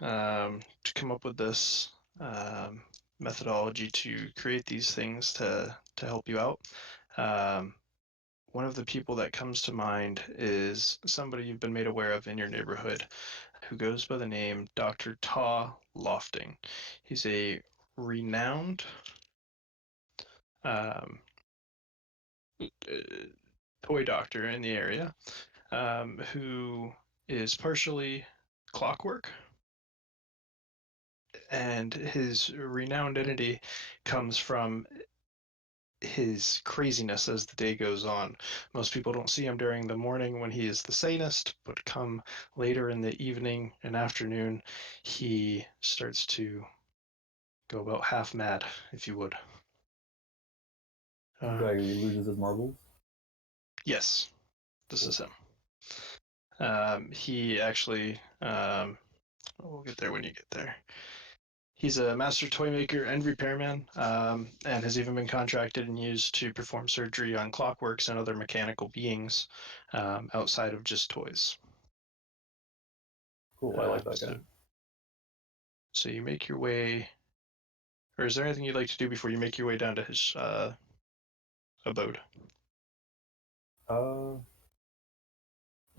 to come up with this methodology to create these things to help you out. One of the people that comes to mind is somebody you've been made aware of in your neighborhood who goes by the name Dr. Lofting. He's a renowned um, toy doctor in the area who is partially clockwork, and his renowned entity comes from his craziness as the day goes on. Most people don't see him during the morning when he is the sanest, but come later in the evening and afternoon, he starts to go about half mad, if you would. The guy who loses his marbles. Yes, this is him. He actually, we'll get there when you get there. He's a master toy maker and repairman, and has even been contracted and used to perform surgery on clockworks and other mechanical beings outside of just toys. Cool, I like that so, guy. so you make your way, or is there anything you'd like to do before you make your way down to his abode?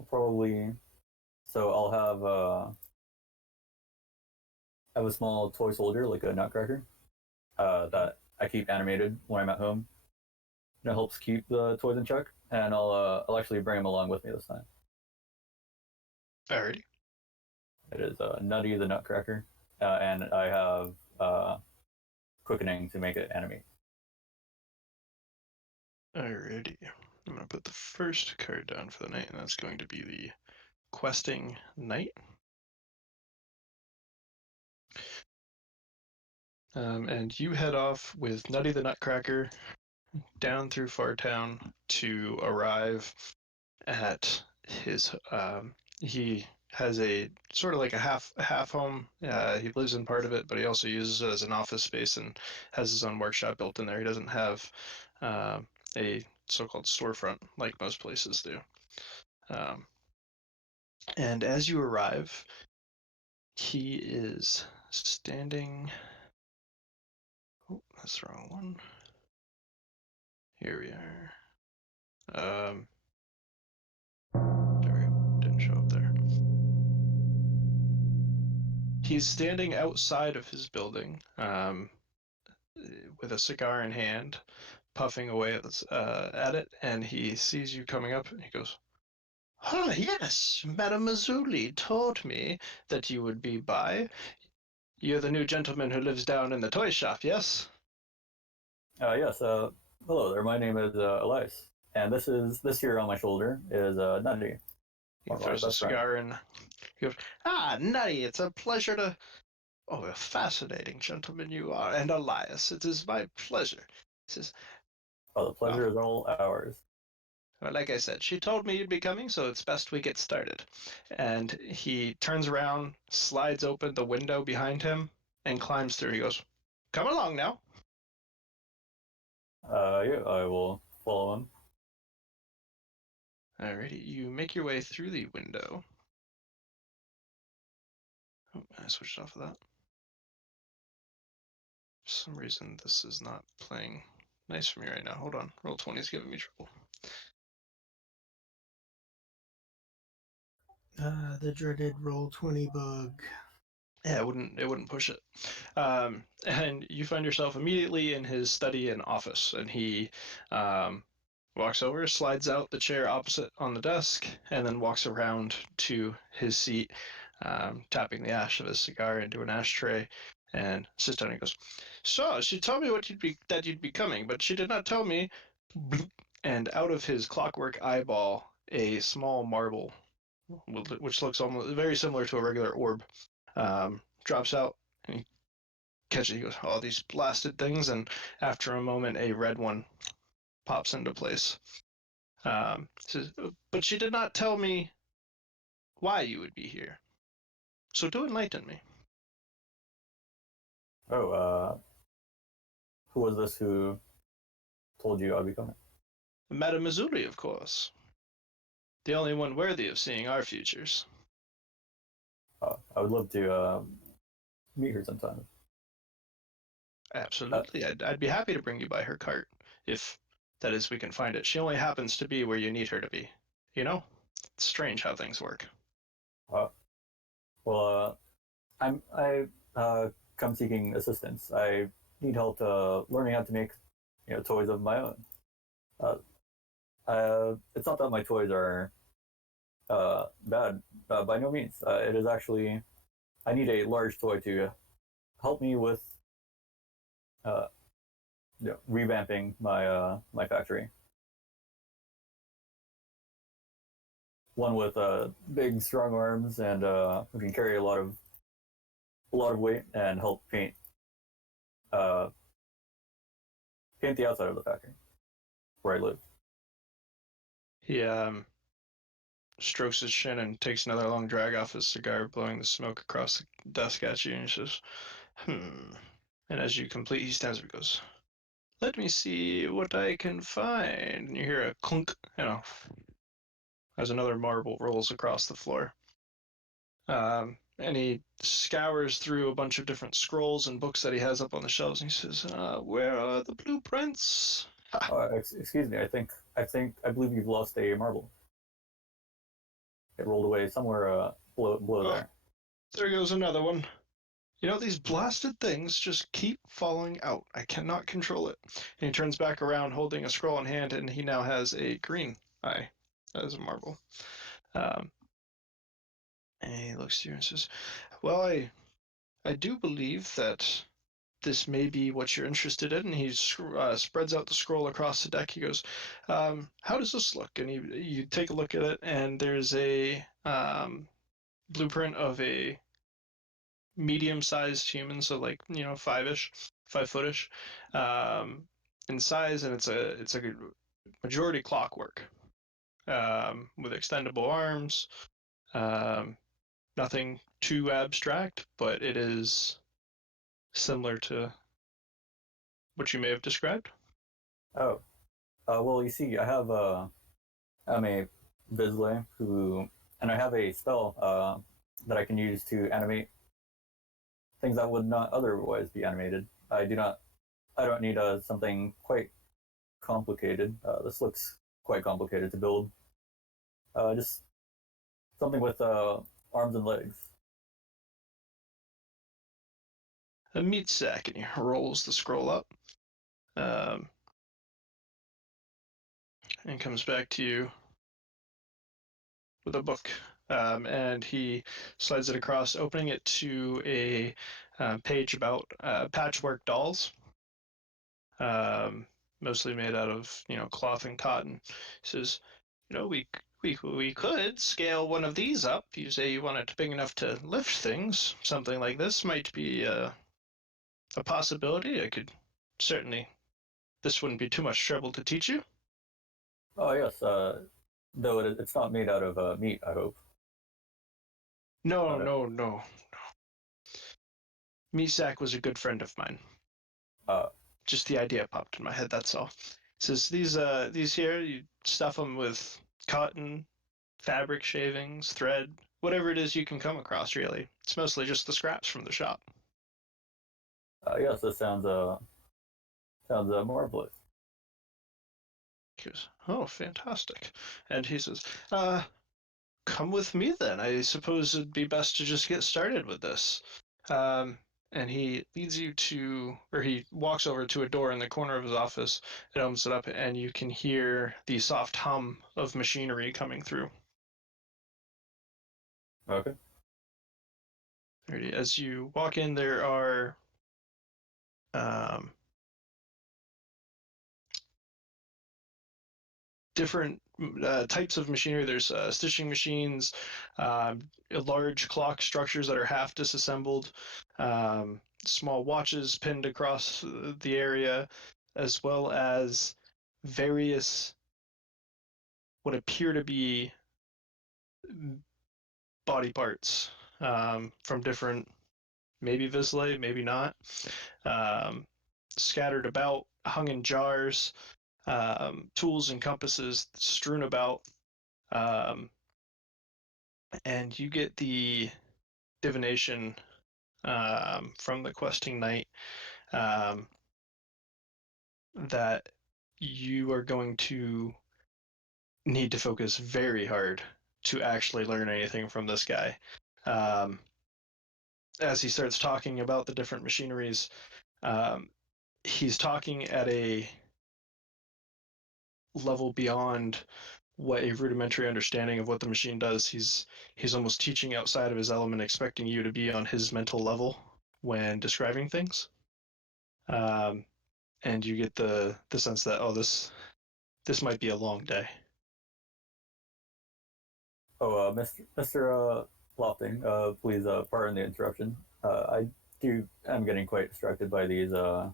Probably. So I'll have a small toy soldier, like a nutcracker, that I keep animated when I'm at home. That helps keep the toys in check, and I'll actually bring him along with me this time. Alrighty. It is Nutty the Nutcracker, and I have quickening to make it animate. Alrighty. I'm going to put the first card down for the night, and that's going to be the Questing Knight. And you head off with Nutty the Nutcracker down through Fartown to arrive at his. He has a sort of like a half home. He lives in part of it, but he also uses it as an office space and has his own workshop built in there. He doesn't have a so-called storefront like most places do. Um, and as you arrive, he is standing. Oh, that's the wrong one. Here we are. There we go. Didn't show up there. He's standing outside of his building with a cigar in hand, puffing away at it, and he sees you coming up, and he goes, "Ah, yes, Madame Mazzuli told me that you would be by. You're the new gentleman who lives down in the toy shop, yes?" Yes. Hello there. My name is Elias, and this here on my shoulder is Nutty, He one of our throws a best friends. cigar in. He goes, "Ah, Nutty, it's a pleasure to. Oh, a fascinating gentleman you are, and Elias, it is my pleasure." He says, Oh, the "Well, pleasure is all ours. Well, like I said, she told me you'd be coming, so it's best we get started." And he turns around, slides open the window behind him, and climbs through. He goes, "Come along now." Yeah, I will follow him. Alrighty, you make your way through the window. Oh, I switched off of that. For some reason, this is not playing nice for me right now. Hold on, Roll20 is giving me trouble. The dreaded Roll20 bug. Yeah, it wouldn't push it. And you find yourself immediately in his study and office, and he walks over, slides out the chair opposite on the desk, and then walks around to his seat, tapping the ash of his cigar into an ashtray, and sits down and goes, "So she told me that you'd be coming, but she did not tell me." And out of his clockwork eyeball, a small marble, which looks almost very similar to a regular orb, drops out, and he catches it. He goes, "Oh, these blasted things!" And after a moment, a red one pops into place. Says, "But she did not tell me why you would be here. So do enlighten me." Oh, who was this who told you I'd be coming? Madame Mazzuli, of course. The only one worthy of seeing our futures. I would love to meet her sometime. Absolutely. I'd be happy to bring you by her cart, if that is we can find it. She only happens to be where you need her to be. You know? It's strange how things work. Uh, well, I come seeking assistance. I need help learning how to make toys of my own. Uh, it's not that my toys are bad, by no means. It is actually I need a large toy to help me with uh, revamping my factory. One with big, strong arms and who can carry a lot of weight and help uh, paint the outside of the factory where I live. He strokes his chin and takes another long drag off his cigar, blowing the smoke across the desk at you, and he says, "Hmm." And as you complete, he stands up and goes, "Let me see what I can find." And you hear a clunk, as another marble rolls across the floor. And he scours through a bunch of different scrolls and books that he has up on the shelves, and he says, "Where are the blueprints?" Ha. Excuse me. I believe you've lost a marble. It rolled away somewhere below Oh, there. there goes another one. These blasted things just keep falling out. I cannot control it. And he turns back around holding a scroll in hand, and he now has a green eye as a marble. Um, and he looks to you and says, "Well, I do believe that this may be what you're interested in." And he spreads out the scroll across the deck. He goes, "How does this look?" And you take a look at it, and there's a blueprint of a medium-sized human, so like 5 footish, um, in size, and it's a majority clockwork, with extendable arms. Um, Nothing too abstract, but it is similar to what you may have described. Oh, well, you see, I'm a Vizsla and I have a spell that I can use to animate things that would not otherwise be animated. I don't need something quite complicated. This looks quite complicated to build. Just something with arms and legs. A meat sack, and he rolls the scroll up, um, and comes back to you with a book. And he slides it across, opening it to a page about patchwork dolls, um, mostly made out of cloth and cotton. He says, we could scale one of these up. You say you want it big enough to lift things. Something like this might be a possibility. I could certainly. This wouldn't be too much trouble to teach you. Oh yes, though it's not made out of meat. I hope. No, Not a, no, no. Misak was a good friend of mine. uh, Just the idea popped in my head. That's all. Says these here, you stuff them with cotton, fabric shavings, thread, whatever it is you can come across. Really, it's mostly just the scraps from the shop. yes, this sounds marvelous. He goes, "Oh, fantastic!" And he says, "Come with me then. I suppose it'd be best to just get started with this." Um, and he leads you to, or he walks over to a door in the corner of his office and opens it up, and you can hear the soft hum of machinery coming through. Okay. As you walk in, there are um, different types of machinery. There's stitching machines, large clock structures that are half disassembled, small watches pinned across the area, as well as various what appear to be body parts, from different, maybe Visley, maybe not, um, scattered about, hung in jars, tools and compasses strewn about. Um, and you get the divination from the questing knight that you are going to need to focus very hard to actually learn anything from this guy. As he starts talking about the different machineries, he's talking at a level beyond what a rudimentary understanding of what the machine does. He's almost teaching outside of his element, expecting you to be on his mental level when describing things. And you get the sense that this might be a long day. Oh, Mr. Lofting, please pardon the interruption. I'm getting quite distracted by these. I'm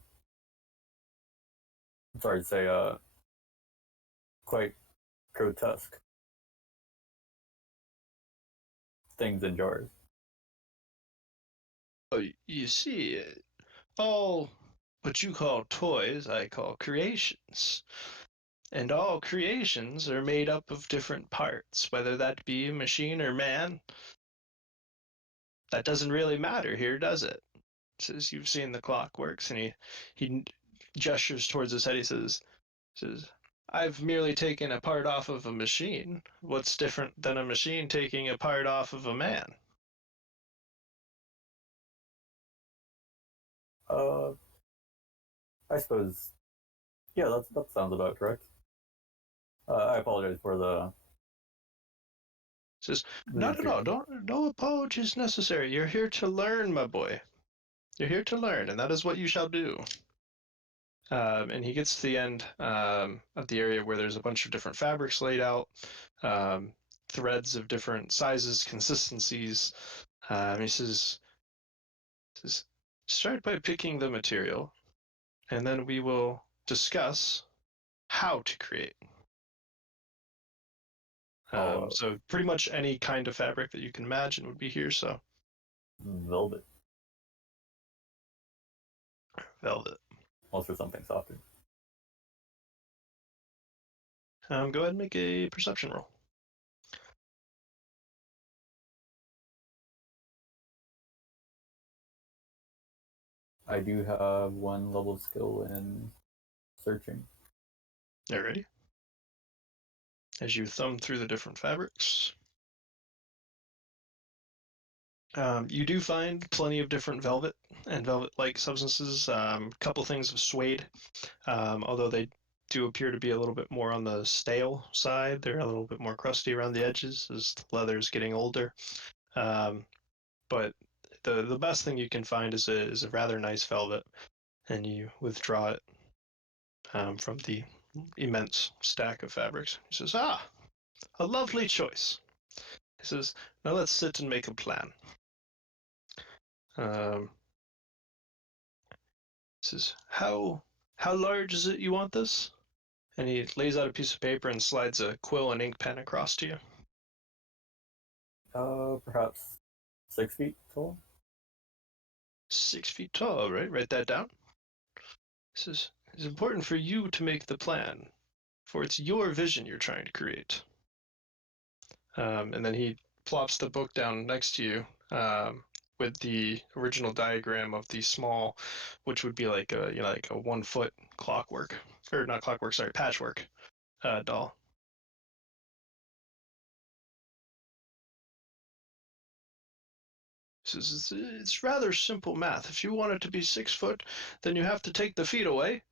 sorry to say, quite grotesque things in jars. Oh, you see, all what you call toys, I call creations. And all creations are made up of different parts, whether that be a machine or man. That doesn't really matter here, does it? Says, you've seen the clock works, and he gestures towards his head. He says, I've merely taken a part off of a machine. What's different than a machine taking a part off of a man? I suppose, yeah, that sounds about correct. I apologize for Says, the not at all. treatment. No apologies necessary. You're here to learn, my boy. You're here to learn, and that is what you shall do. And he gets to the end of the area where there's a bunch of different fabrics laid out, um, threads of different sizes, consistencies. He says, start by picking the material, and then we will discuss how to create. Oh, So pretty much any kind of fabric that you can imagine would be here. So velvet, velvet. also something softer. Go ahead and make a perception roll. I do have one level of skill in searching. Alrighty. As you thumb through the different fabrics, you do find plenty of different velvet and velvet-like substances. A couple things of suede, although they do appear to be a little bit more on the stale side. They're a little bit more crusty around the edges as the leather's getting older. But the best thing you can find is a rather nice velvet, and you withdraw it from the immense stack of fabrics. He says, "Ah, a lovely choice." He says, "Now let's sit and make a plan." Um, says, how large is it you want this? And he lays out a piece of paper and slides a quill and ink pen across to you. Perhaps 6 feet tall. 6 feet tall, right? Write that down. He says, it's important for you to make the plan, for it's your vision you're trying to create. And then he plops the book down next to you with the original diagram of the small, which would be like a 1 foot clockwork, or not clockwork, sorry, patchwork doll. Says it's rather simple math. If you want it to be 6 foot, then you have to take the feet away,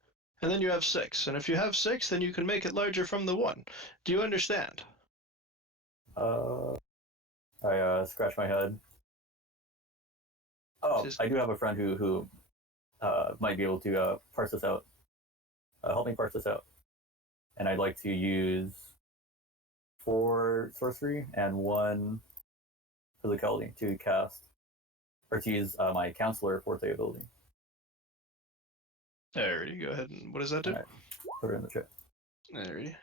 and then you have six. And if you have six, then you can make it larger from the one. Do you understand? Uh, I scratch my head. Oh, Says, I do have a friend who might be able to parse this out. Help me parse this out. And I'd like to use 4 sorcery and 1 physicality to cast, or to use my counselor forte ability. alrighty, go ahead and what does that do? Alright, put it in the chat. Alrighty.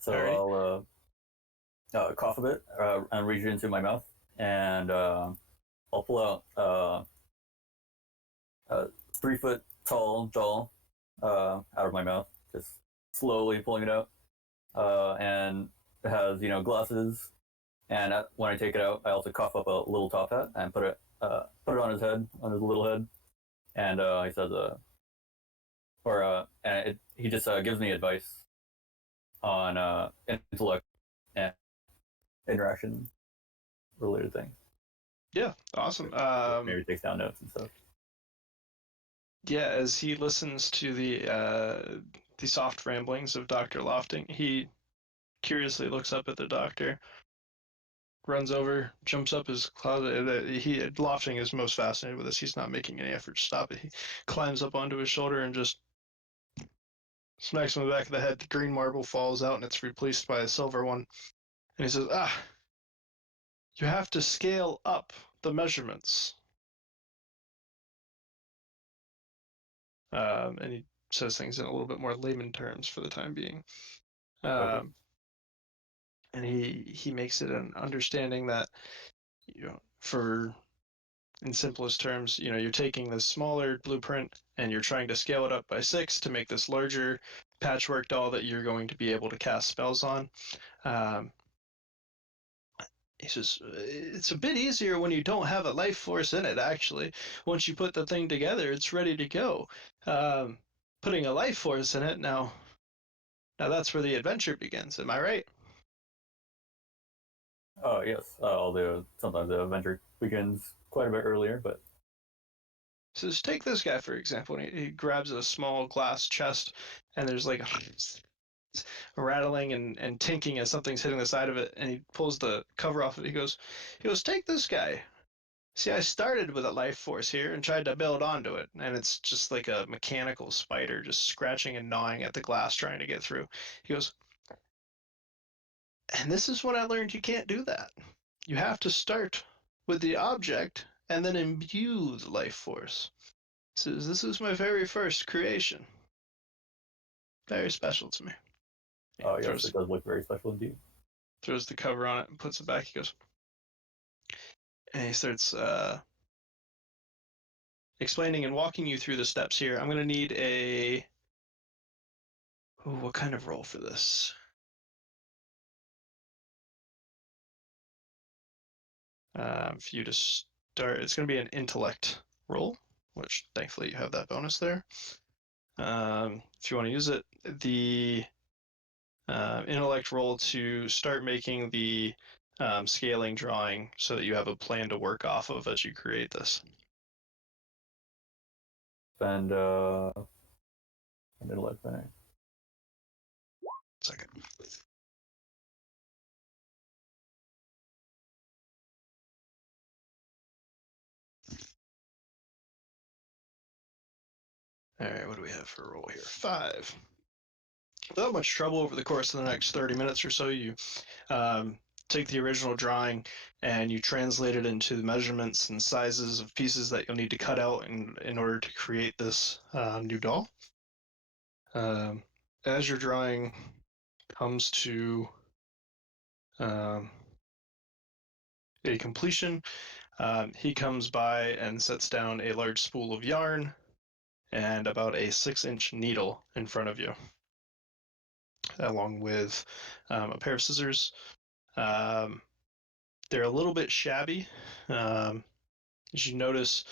So Alrighty. I'll cough a bit and reach it into my mouth, and I'll pull out a 3 foot tall jaw out of my mouth, just slowly pulling it out. And it has, glasses. And when I take it out, I also cough up a little top hat and put it on his head, on his little head. And he says, he just gives me advice on intellect and interaction related things. Yeah, awesome. Maybe takes down notes and stuff. Yeah, as he listens to the soft ramblings of Dr. Lofting, he curiously looks up at the doctor, runs over, jumps up his closet. Lofting is most fascinated with this. He's not making any effort to stop it. He climbs up onto his shoulder and just smacks him in the back of the head. The green marble falls out and it's replaced by a silver one. And he says, you have to scale up the measurements. And he says things in a little bit more layman terms for the time being. Okay. And he makes it an understanding that, for in simplest terms, you're taking this smaller blueprint and you're trying to scale it up by 6 to make this larger patchwork doll that you're going to be able to cast spells on. He says, it's a bit easier when you don't have a life force in it, actually. Once you put the thing together, it's ready to go. Putting a life force in it, now that's where the adventure begins. Am I right? Oh, yes. Although sometimes the adventure begins quite a bit earlier, but So just take this guy, for example, and he grabs a small glass chest, and there's like a rattling and tinking as something's hitting the side of it, and he pulls the cover off it. He goes, take this guy. See, I started with a life force here and tried to build onto it, and it's just like a mechanical spider just scratching and gnawing at the glass trying to get through. He goes, and this is when I learned you can't do that. You have to start with the object and then imbue the life force. So this is my very first creation. Very special to me. oh, yes, it does look very special indeed. Throws the cover on it and puts it back. He goes, and he starts explaining and walking you through the steps here. I'm going to need what kind of roll for this? For you to start, it's going to be an intellect roll, which thankfully you have that bonus there. If you want to use it, the intellect roll to start making the scaling drawing so that you have a plan to work off of as you create this. Spend an intellect thing. Second. All right, what do we have for a roll here? 5. Without much trouble over the course of the next 30 minutes or so, you take the original drawing and you translate it into the measurements and sizes of pieces that you'll need to cut out in order to create this new doll. As your drawing comes to a completion, he comes by and sets down a large spool of yarn and about a 6-inch needle in front of you, along with a pair of scissors. They're a little bit shabby. As you notice,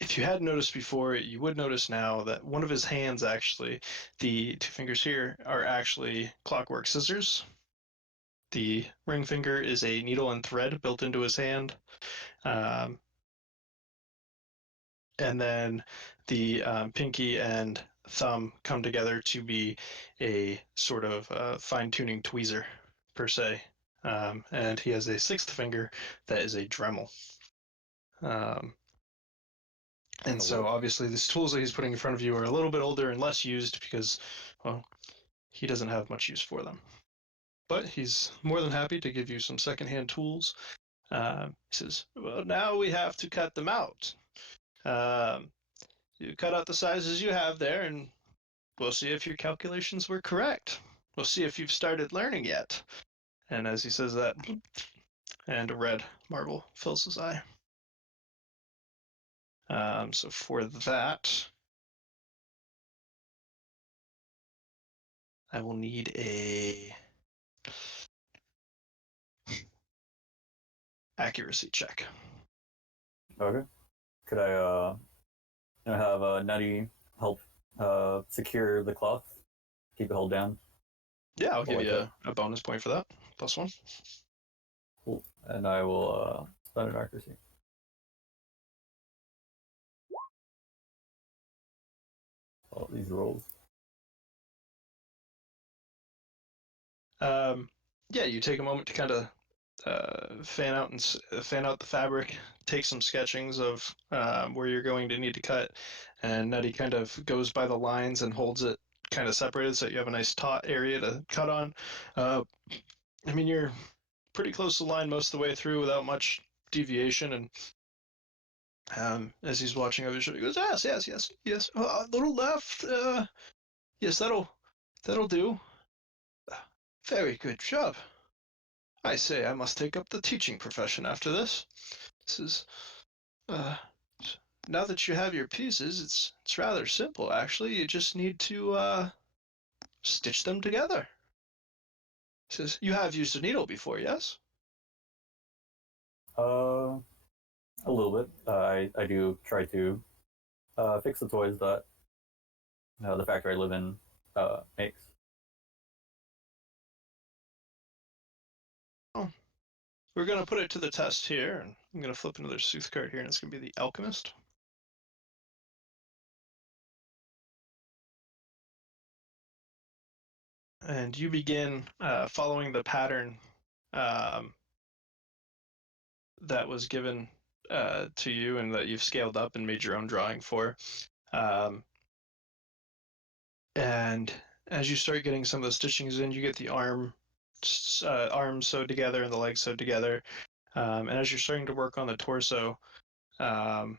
if you hadn't noticed before, you would notice now that one of his hands, actually, the 2 fingers here, are actually clockwork scissors. The ring finger is a needle and thread built into his hand. And then the pinky and thumb come together to be a sort of fine-tuning tweezer, per se. And he has a 6th finger that is a Dremel. And so obviously these tools that he's putting in front of you are a little bit older and less used because, well, he doesn't have much use for them. But he's more than happy to give you some secondhand tools. He says, well, now we have to cut them out. You cut out the sizes you have there, and we'll see if your calculations were correct. We'll see if you've started learning yet. And as he says that, and a red marble fills his eye. So for that, I will need a accuracy check. Okay. Could I have Nutty help secure the cloth? Keep it held down? Yeah, I'll give like you that. a bonus point for that. +1. Cool. And I will spend an accuracy. All these rolls. Yeah, you take a moment to kind of fan out the fabric, take some sketchings of where you're going to need to cut, and Nutty kind of goes by the lines and holds it kind of separated so you have a nice taut area to cut on. I mean, you're pretty close to the line most of the way through without much deviation, and as he's watching over his shoulder, he goes, "Yes, yes, yes, yes. A little left. Yes, that'll do. Very good job. I say I must take up the teaching profession after this. This is uh, now that you have your pieces, it's rather simple actually. You just need to stitch them together." He says, "You have used a needle before, yes?" A little bit. I do try to fix the toys that the factory I live in makes. Oh, we're gonna put it to the test here, and I'm gonna flip another Sooth card here, and it's gonna be the Alchemist. And you begin following the pattern um, that was given to you and that you've scaled up and made your own drawing for. Um, and as you start getting some of the stitchings in, you get the arms sewed together and the legs sewed together. And as you're starting to work on the torso, um,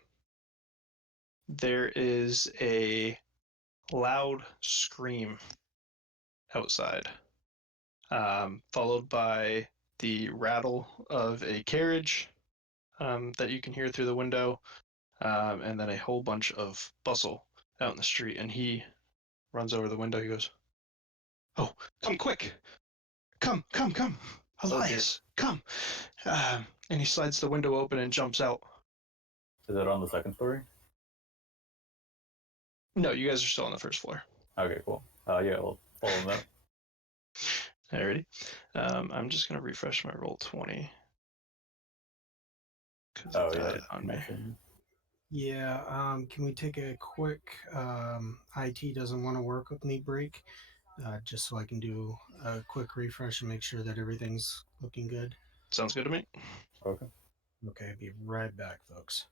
there is a loud scream outside, followed by the rattle of a carriage that you can hear through the window, and then a whole bunch of bustle out in the street. And he runs over the window. He goes, "Oh, come quick! Come, come, come! Elias, come!" And he slides the window open and jumps out. Is it on the second story? No, you guys are still on the first floor. Okay, cool. Yeah, we'll follow them out. Alrighty. I'm just going to refresh my roll 20. Because Oh it yeah, died on me. connection. Yeah, can we take a quick IT doesn't want to work with me break? Just so I can do a quick refresh and make sure that everything's looking good. Sounds good to me. Okay. Okay, I'll be right back, folks.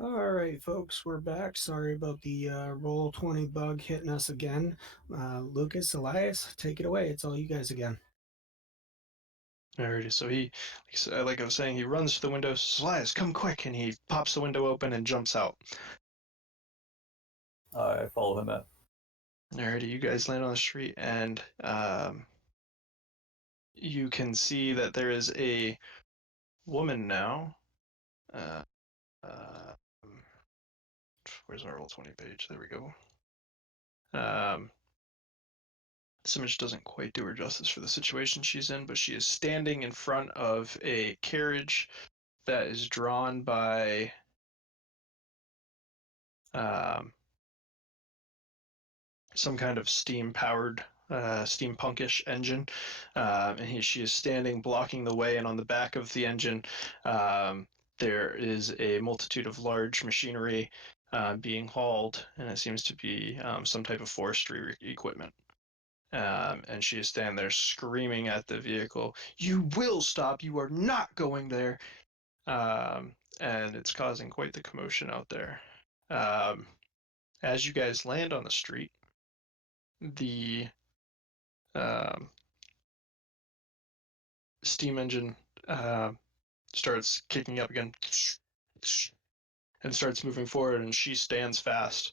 All right, folks, we're back. Sorry about the roll 20 bug hitting us again. Lucas, Elias, take it away. It's all you guys again. Alrighty. So he, like I was saying, he runs to the window. Says, "Elias, come quick!" And he pops the window open and jumps out. I follow him out. Alrighty, you guys land on the street, and you can see that there is a woman now. Uh, uh, where's our roll 20 page? There we go. This image doesn't quite do her justice for the situation she's in, but she is standing in front of a carriage that is drawn by some kind of steam-powered, steampunkish engine, and she is standing blocking the way. And on the back of the engine, there is a multitude of large machinery being hauled, and it seems to be some type of forestry equipment. And she is standing there screaming at the vehicle, "You will stop! You are not going there!" And it's causing quite the commotion out there. As you guys land on the street, the um, steam engine starts kicking up again and starts moving forward, and she stands fast.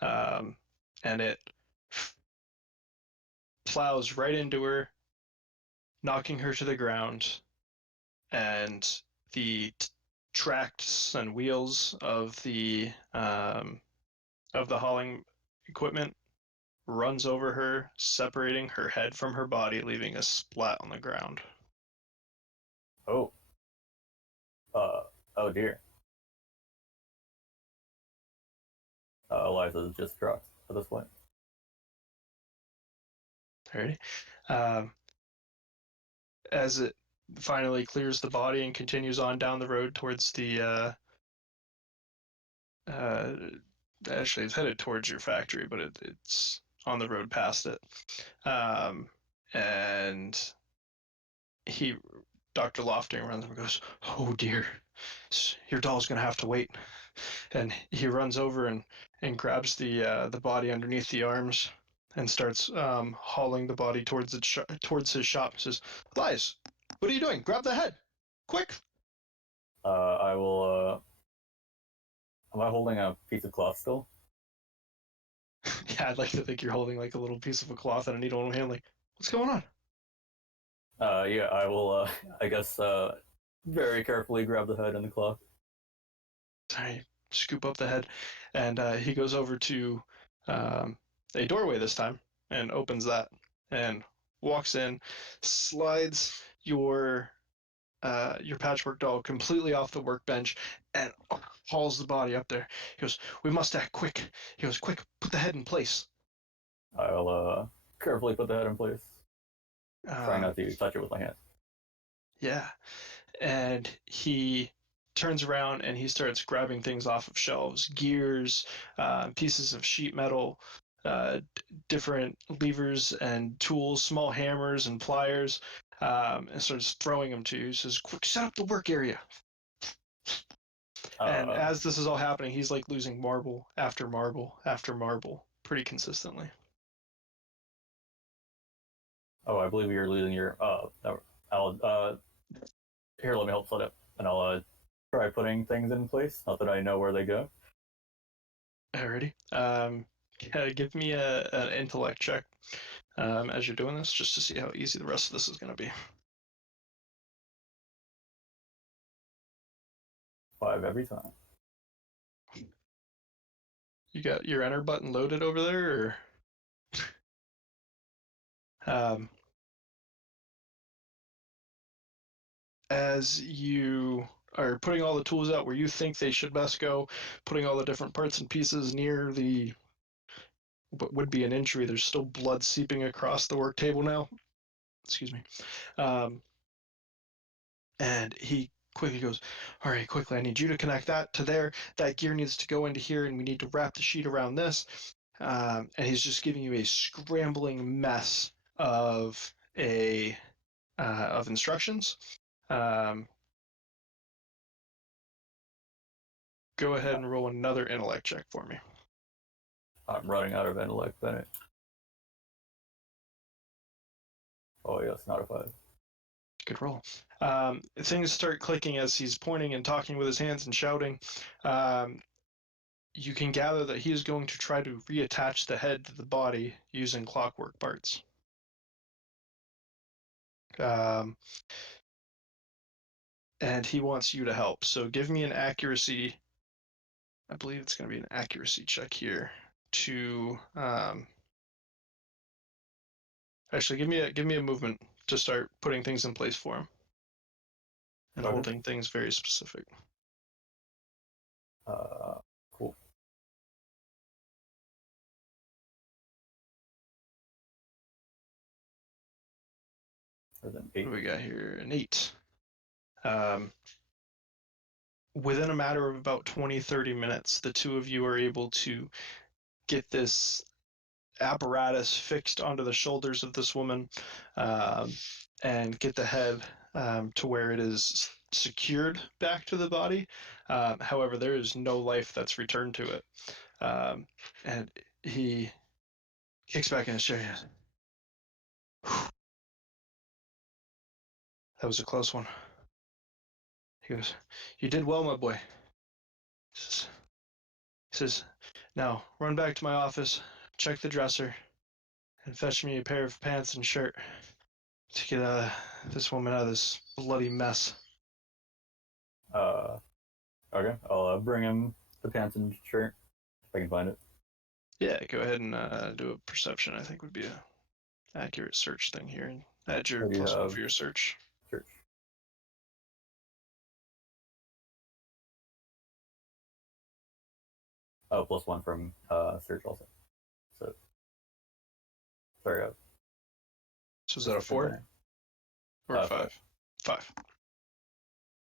And it plows right into her, knocking her to the ground, and the tracks and wheels of the hauling equipment runs over her, separating her head from her body, leaving a splat on the ground. Oh. Oh dear. Elias is just dropped at this point. Alrighty. As it finally clears the body and continues on down the road towards the actually it's headed towards your factory, but it's on the road past it. And Dr. Lofting runs and goes, "Oh dear, your doll's gonna have to wait." And he runs over and grabs the body underneath the arms and starts hauling the body towards towards his shop. And says, "Elias, what are you doing? Grab the head, quick!" I will. Am I holding a piece of cloth still? Yeah, I'd like to think you're holding like a little piece of a cloth and a needle in one hand. Like, what's going on? Yeah, I will. I guess very carefully grab the head and the cloth. I scoop up the head, and he goes over to a doorway this time and opens that and walks in, slides your patchwork doll completely off the workbench and hauls the body up there. He goes, "We must act quick." He goes, "Quick, put the head in place." I'll carefully put the head in place, trying not Um, to touch it with my hands. yeah, and he turns around and he starts grabbing things off of shelves, gears, pieces of sheet metal, different levers and tools, small hammers and pliers, and starts throwing them to you. He says, "Quick, set up the work area." And Uh, as this is all happening, he's like losing marble after marble after marble pretty consistently. oh, I believe you're losing your. I'll here. Let me help set up, and I'll try putting things in place. Not that I know where they go. Alrighty. Give me an intellect check as you're doing this, just to see how easy the rest of this is going to be. 5 every time. You got your enter button loaded over there, or as you are putting all the tools out where you think they should best go, putting all the different parts and pieces near the what would be an entry. There's still blood seeping across the work table now. Excuse me. Um, and he quickly goes, "All right, quickly, I need you to connect that to there. That gear needs to go into here, and we need to wrap the sheet around this." And he's just giving you a scrambling mess of of instructions. Um, Go ahead and roll another intellect check for me. I'm running out of intellect, Bennett. Oh yes, not a 5. Good roll. Things start clicking as he's pointing and talking with his hands and shouting. You can gather that he is going to try to reattach the head to the body using clockwork parts. Um, and he wants you to help. So give me an accuracy. I believe it's going to be an accuracy check here to actually give me a movement to start putting things in place for him and Okay. holding things very specific. Cool. There's an 8. What do we got here? An 8. Um, within a matter of about 20-30 minutes, the two of you are able to get this apparatus fixed onto the shoulders of this woman, um, and get the head to where it is secured back to the body. However, there is no life that's returned to it. And he kicks back in his chair. He goes, that was a close one. He goes, you did well, my boy. He says, now run back to my office, check the dresser, and fetch me a pair of pants and shirt to get this woman out of this bloody mess. Okay, I'll bring him the pants and shirt if I can find it. Yeah, go ahead and do a perception. I think would be a accurate search thing here. And add your What do you +1 have? for your search. Search. Oh, +1 from search also. So, sorry. So is that a 4 or a 5? 5.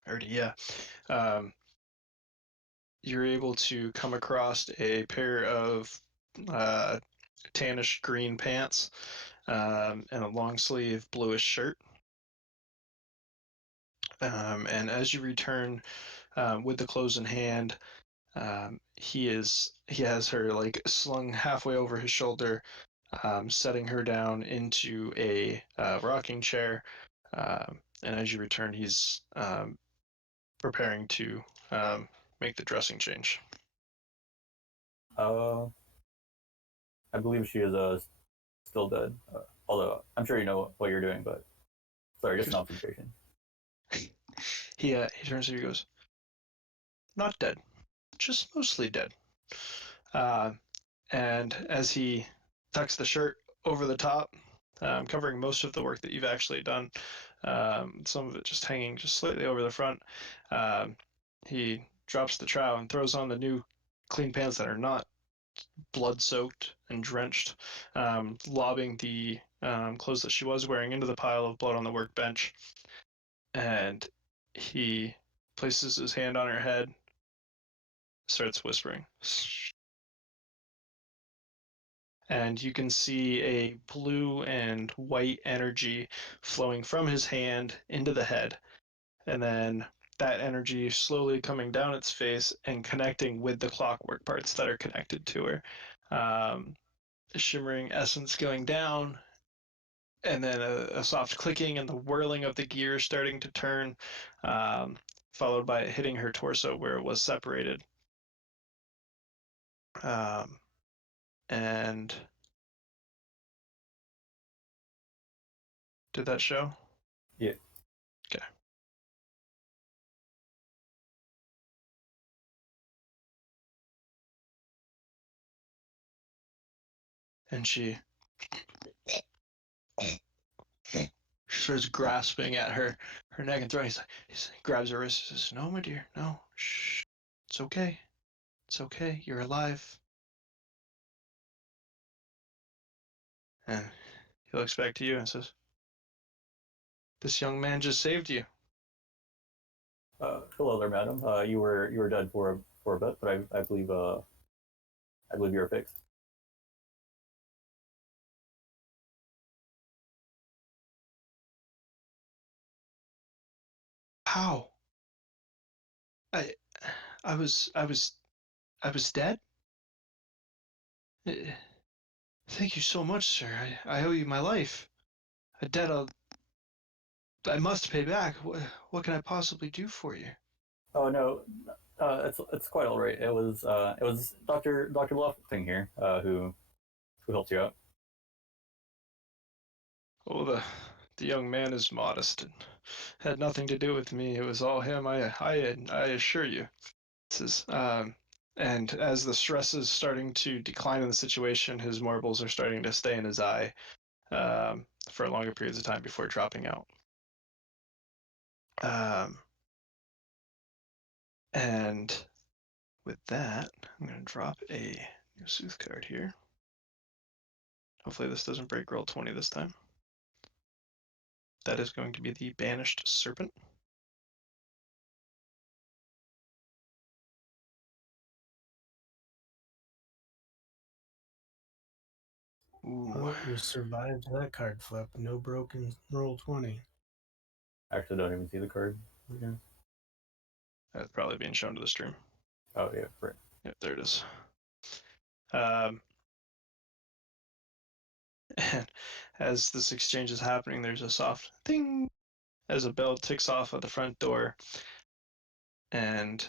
Alrighty, yeah. You're able to come across a pair of tannish green pants and a long sleeve bluish shirt. And as you return with the clothes in hand, he has her like slung halfway over his shoulder, setting her down into a rocking chair. And as you return, he's preparing to make the dressing change. I believe she is still dead. Although I'm sure you know what you're doing, but sorry, just an observation. He turns to you and goes, not dead, just mostly dead. And as he tucks the shirt over the top, covering most of the work that you've actually done, some of it just hanging just slightly over the front, he drops the trowel and throws on the new clean pants that are not blood-soaked and drenched, lobbing the clothes that she was wearing into the pile of blood on the workbench. And he places his hand on her head, starts whispering. And you can see a blue and white energy flowing from his hand into the head, and then that energy slowly coming down its face and connecting with the clockwork parts that are connected to her. Shimmering essence going down, and then a soft clicking and the whirling of the gears starting to turn, followed by it hitting her torso where it was separated. And did that show? Yeah. Okay. And she starts grasping at her neck and throat. He grabs her wrist and says, no, my dear, no. Shh. It's okay. It's okay. You're alive. And he looks back to you and says, this young man just saved you. Hello there, madam. You were dead for a bit, but I believe you were fixed. How? I I was dead? Eh, Thank you so much, sir. I owe you my life. A debt I must pay back. What can I possibly do for you? Oh no, it's quite all right. It was Doctor Lofting here who helped you out. Oh, the young man is modest and had nothing to do with me. It was all him. I assure you. This is and as the stress is starting to decline in the situation, his marbles are starting to stay in his eye for longer periods of time before dropping out. And with that, I'm going to drop a new Sooth card here. Hopefully this doesn't break roll 20 this time. That is going to be the Banished Serpent. Ooh, Oh, you survived that card flip. No broken roll 20. Actually, don't even see the card. Okay. that's probably being shown to the stream. Oh yeah, right. Yep, there it is. And as this exchange is happening, there's a soft ding as a bell ticks off at the front door, and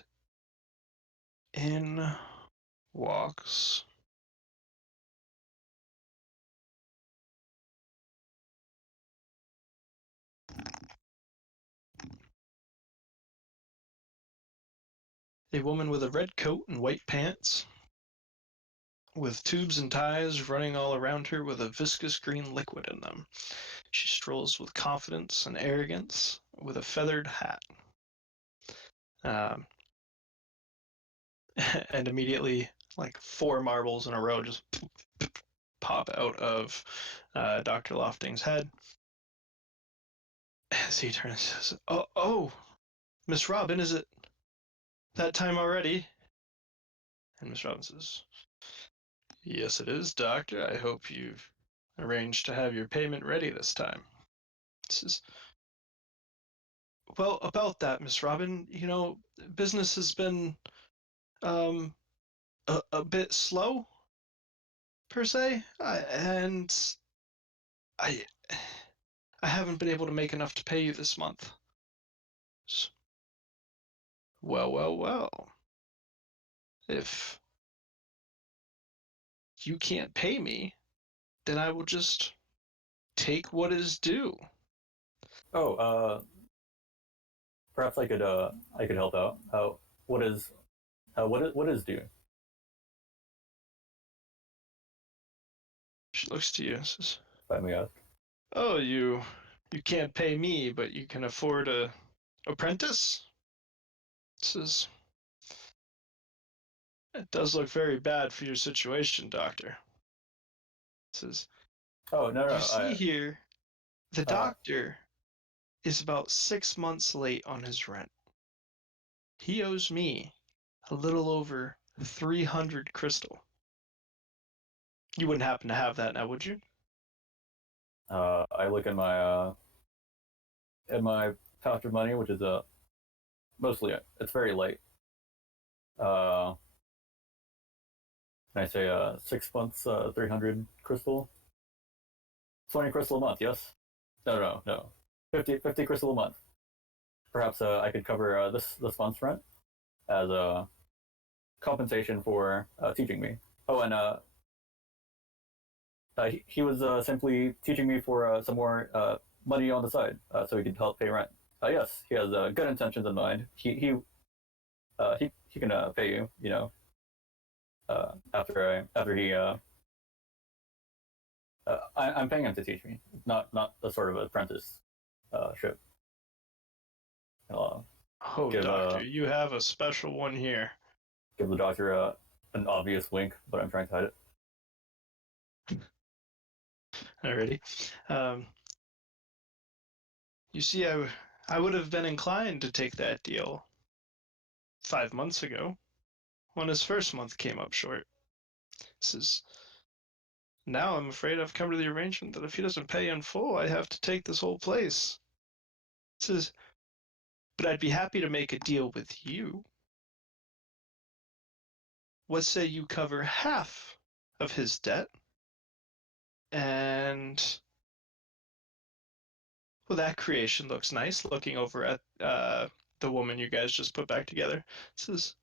in walks a woman with a red coat and white pants, with tubes and ties running all around her with a viscous green liquid in them. She strolls with confidence and arrogance with a feathered hat. Um, and immediately, like 4 marbles in a row just pop out of Dr. Lofting's head. As he turns and says, oh, Miss Robin, is it that time already? And Miss Robin says, yes, it is, Doctor. I hope you've arranged to have your payment ready this time. Says, well, about that, Miss Robin, business has been um, a bit slow, per se, and I I haven't been able to make enough to pay you this month. Well. If you can't pay me, then I will just take what is due. Oh, perhaps I could help out. What is what is due? She looks to you and says, Let me ask. oh, you can't pay me, but you can afford a apprentice? Says, it does look very bad for your situation, Doctor. Says, Oh no you no see here, the uh doctor is about 6 months late on his rent. He owes me a little over 300 crystal. You wouldn't happen to have that now, would you? I look in my pouch of money, which is mostly it's very light. Uh, and I say 6 months, 300 crystal, 20 crystal a month. Yes. No. 50 crystal a month. Perhaps I could cover this month's rent as a compensation for teaching me. Oh, and he was simply teaching me for some more money on the side, so he could help pay rent. Yes, he has good intentions in mind. He can pay you, after he I'm paying him to teach me, not the sort of apprentice ship. I'll Oh, give Doctor, you have a special one here. give the doctor an obvious wink, but I'm trying to hide it. Alrighty. Um, you see, I would have been inclined to take that deal 5 months ago when his first month came up short. Says, now I'm afraid I've come to the arrangement that if he doesn't pay in full, I have to take this whole place. Says, but I'd be happy to make a deal with you. What say you cover half of his debt and well, that creation looks nice. Looking over at the woman you guys just put back together, says,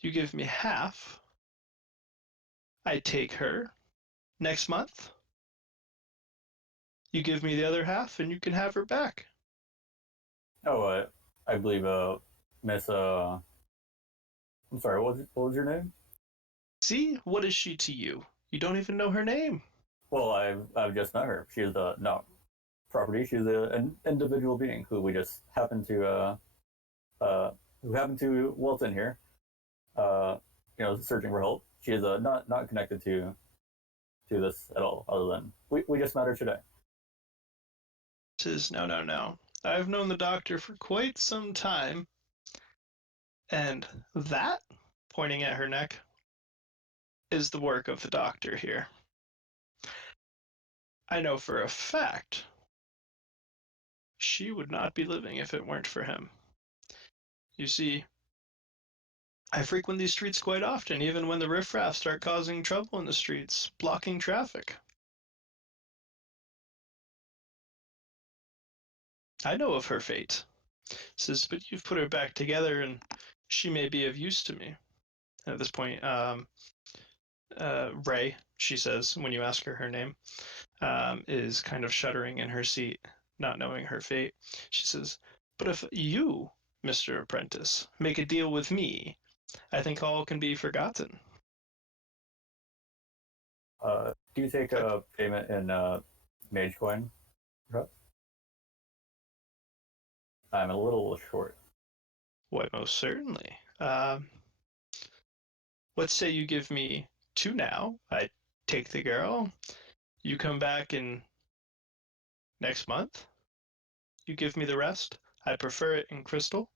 "You give me half. I take her. Next month, you give me the other half, and you can have her back." Oh, I believe Miss I'm sorry, what was your name? See, what is she to you? You don't even know her name. Well, I've just met her. She is not property. She's an individual being who we just happen to who happened to waltz in here, uh, searching for help. She is not connected to this at all, other than we just met her today. Says, no. I've known the doctor for quite some time, and that, pointing at her neck, is the work of the doctor here. I know for a fact she would not be living if it weren't for him. You see, I frequent these streets quite often, even when the riffraff start causing trouble in the streets, blocking traffic. I know of her fate. Says, but you've put her back together, and she may be of use to me. At this point, Ray, she says, when you ask her name, is kind of shuddering in her seat, not knowing her fate. She says, but if you, Mr. Apprentice, make a deal with me, I think all can be forgotten. Do you take a payment in mage coin? Perhaps? I'm a little short. Why, most certainly. Let's say you give me 2 now. I take the girl. You come back in next month. You give me the rest. I prefer it in crystal.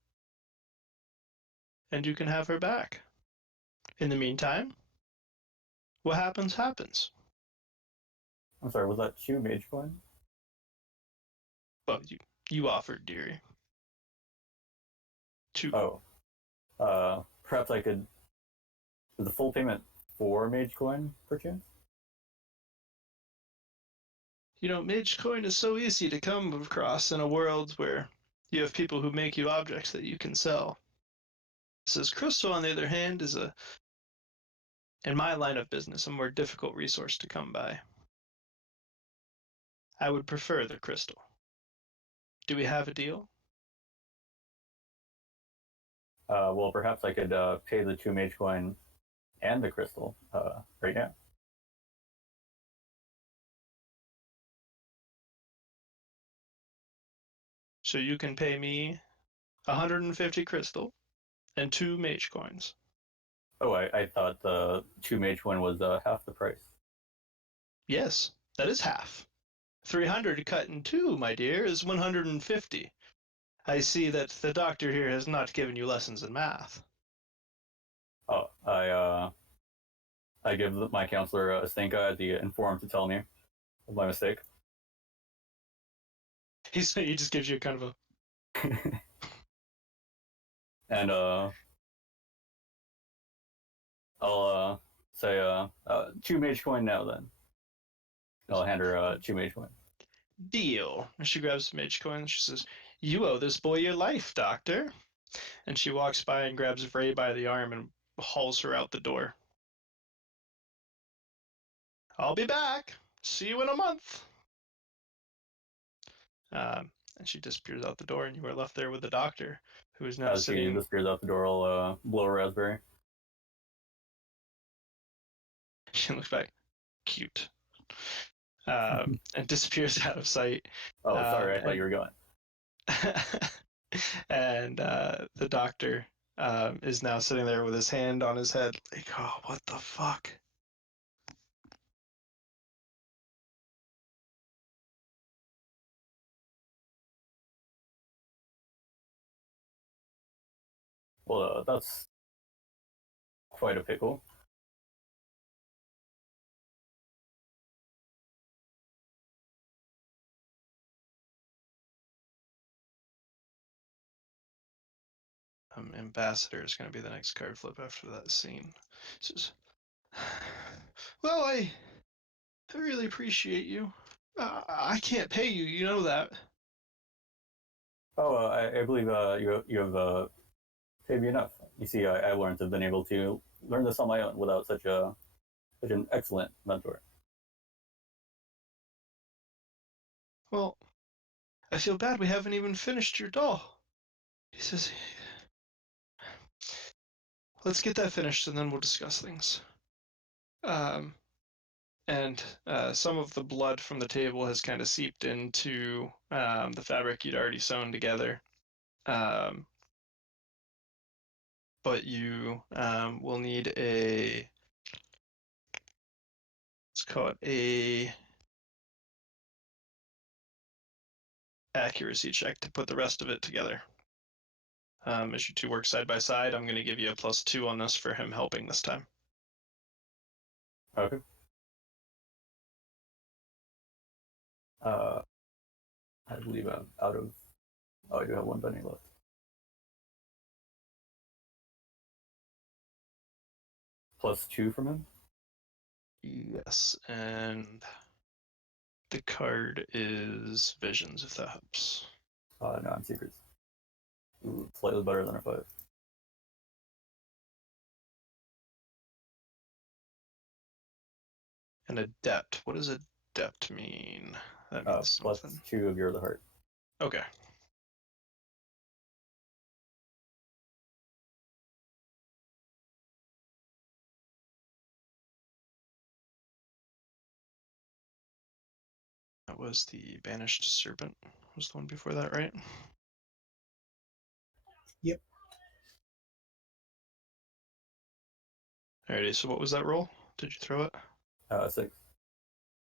And you can have her back. In the meantime, what happens, happens. I'm sorry, was that 2 mage coin? Well, you offered, dearie. 2. Oh. Perhaps I could. Is the full payment 4 mage coin, perchance? You know, mage coin is so easy to come across in a world where you have people who make you objects that you can sell. Says crystal, on the other hand, is in my line of business, a more difficult resource to come by. I would prefer the crystal. Do we have a deal? Well, perhaps I could pay the 2 mage coin and the crystal right now. So you can pay me 150 crystal and 2 mage coins. Oh, I thought the 2 mage coin was half the price. Yes, that is half. 300 cut in 2, my dear, is 150. I see that the doctor here has not given you lessons in math. Oh, I give my counselor a stink eye at the informed to tell me of my mistake. He just gives you kind of a... And I'll say 2 mage coin now then. I'll hand her 2 mage coin. Deal. And she grabs the mage coin and she says, you owe this boy your life, doctor. And she walks by and grabs Ray by the arm and hauls her out the door. I'll be back. See you in a month. And she disappears out the door, and you are left there with the doctor, who is now As she sitting. disappears out the door, I'll blow a raspberry. She looks back, cute, and disappears out of sight. Oh, sorry, I thought you were going. And the doctor is now sitting there with his hand on his head, like, oh, what the fuck? Well, that's quite a pickle. Ambassador is going to be the next card flip after that scene. Says, well, I really appreciate you. I can't pay you, you know that. Oh, I believe you have paid me enough. You see, I learned to have been able to learn this on my own without such an excellent mentor. Well, I feel bad we haven't even finished your doll. He says, let's get that finished and then we'll discuss things. And some of the blood from the table has kind of seeped into the fabric you'd already sewn together. But you will need let's call it a accuracy check to put the rest of it together. As you two work side by side, I'm going to give you a +2 on this for him helping this time. Okay. I believe I'm out of. Oh, I do have one penny left. +2 from him. Yes, and the card is Visions, if that helps. No, I'm secrets. Ooh, slightly better than a 5. And Adept. What does Adept mean? That means something. +2 of Year of the Heart. Okay. That was the Banished Serpent. Was the one before that, right? Yep. Alrighty, so what was that roll? Did you throw it? 6.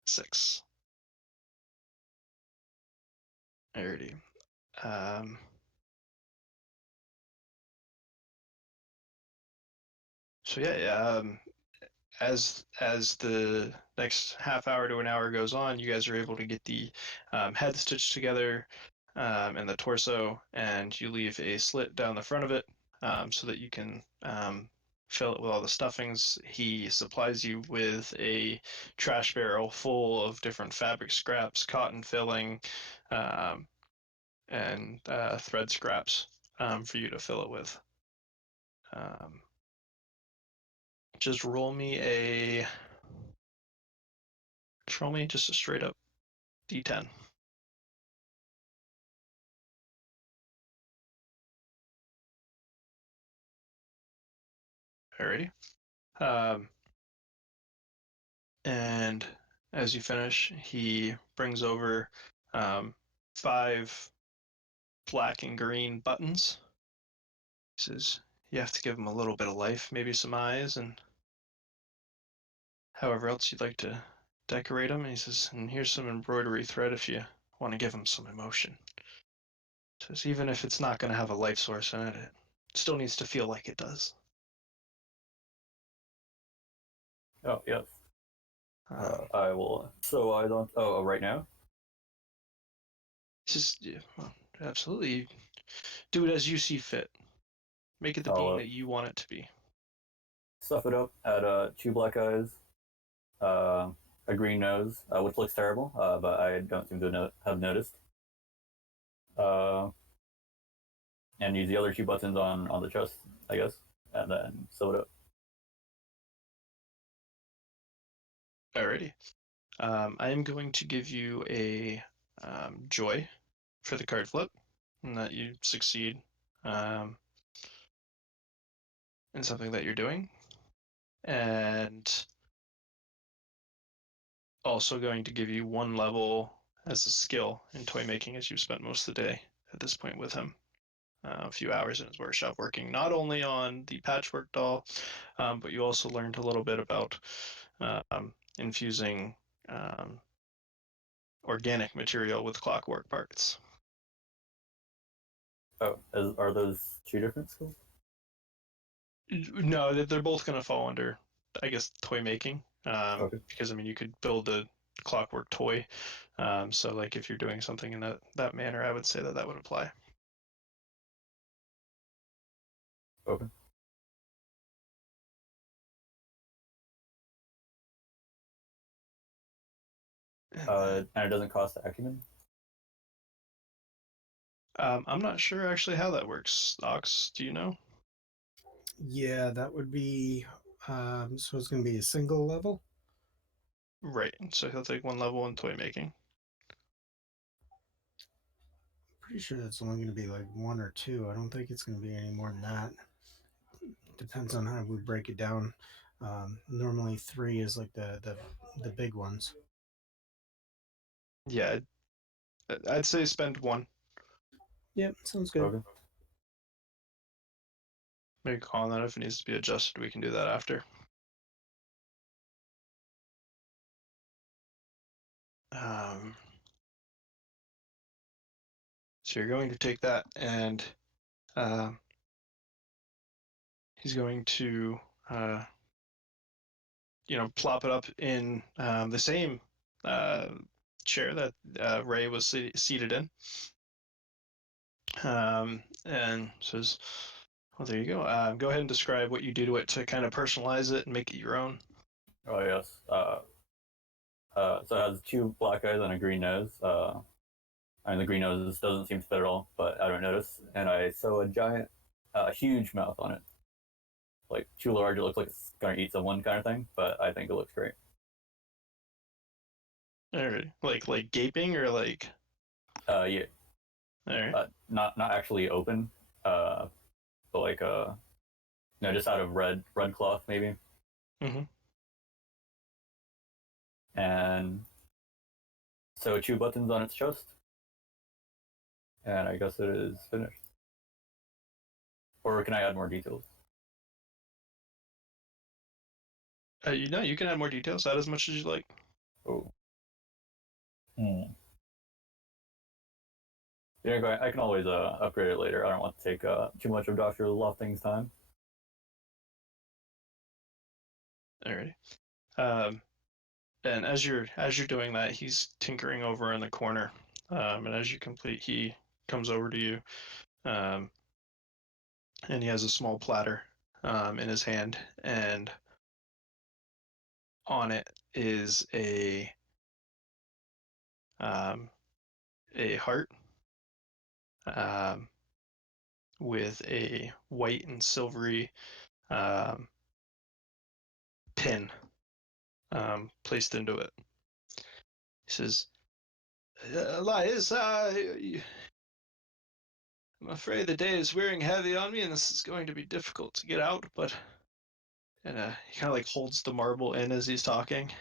6. Alrighty. So yeah, as the next half hour to an hour goes on, you guys are able to get the head stitched together and the torso, and you leave a slit down the front of it so that you can fill it with all the stuffings. He supplies you with a trash barrel full of different fabric scraps, cotton filling, um, and thread scraps for you to fill it with. Just roll me just a straight up D10. Alrighty. And as you finish, he brings over 5 black and green buttons. He says, you have to give them a little bit of life, maybe some eyes, and however else you'd like to decorate them. And he says, and here's some embroidery thread if you want to give them some emotion. He says, even if it's not going to have a life source in it, it still needs to feel like it does. Oh, yes. Um, I will. So I don't. Oh, right now? It's just, yeah, well, absolutely. Do it as you see fit. Make it the being I'll that you want it to be. stuff it up, add 2 black eyes, uh, a green nose, which looks terrible, but I don't seem to have noticed. Uh, and use the other 2 buttons on the chest, I guess, and then sew it up. Alrighty. I am going to give you a joy for the card flip, and that you succeed um, in something that you're doing. And also going to give you 1 level as a skill in toy making, as you've spent most of the day at this point with him. A few hours in his workshop working not only on the patchwork doll, but you also learned a little bit about infusing organic material with clockwork parts. Oh, are those 2 different skills? No, they're both going to fall under, I guess, toy making. Okay. Because I mean, you could build a clockwork toy. So, like, if you're doing something in that manner, I would say that would apply. Okay. And it doesn't cost acumen? I'm not sure actually how that works. Ox, do you know? Yeah, that would be. So it's going to be a single level. Right. So he'll take 1 level in toy making. Pretty sure that's only going to be like 1 or 2. I don't think it's going to be any more than that. Depends on how we break it down. Normally 3 is like the big ones. Yeah, I'd say spend 1. Yep, sounds good. Okay. Make a call on that. If it needs to be adjusted, we can do that after. Um, so you're going to take that, and uh, he's going to plop it up in the same chair that Ray was seated in, and says, "Well, there you go. Go ahead and describe what you do to it to kind of personalize it and make it your own." Oh yes. So it has two black eyes and a green nose. The green nose doesn't seem to fit at all, but I don't notice. And I sew a giant, huge mouth on it, like too large. It looks like it's gonna eat someone, kind of thing. But I think it looks great. All right, like gaping or like. Yeah. All right. Not actually open. But like just out of red cloth maybe. Mm-hmm. And sew two buttons on its chest. And I guess it is finished. Or can I add more details? You can add more details. Add as much as you like. Oh. Yeah, I can always upgrade it later. I don't want to take too much of Dr. Lofting's time. Alrighty. And as you're doing that, he's tinkering over in the corner. And as you complete, he comes over to you, and he has a small platter in his hand, and on it is a heart with a white and silvery pin placed into it. He says, "Elias, I'm afraid the day is wearing heavy on me, and this is going to be difficult to get out." But and he kind of like holds the marble in as he's talking.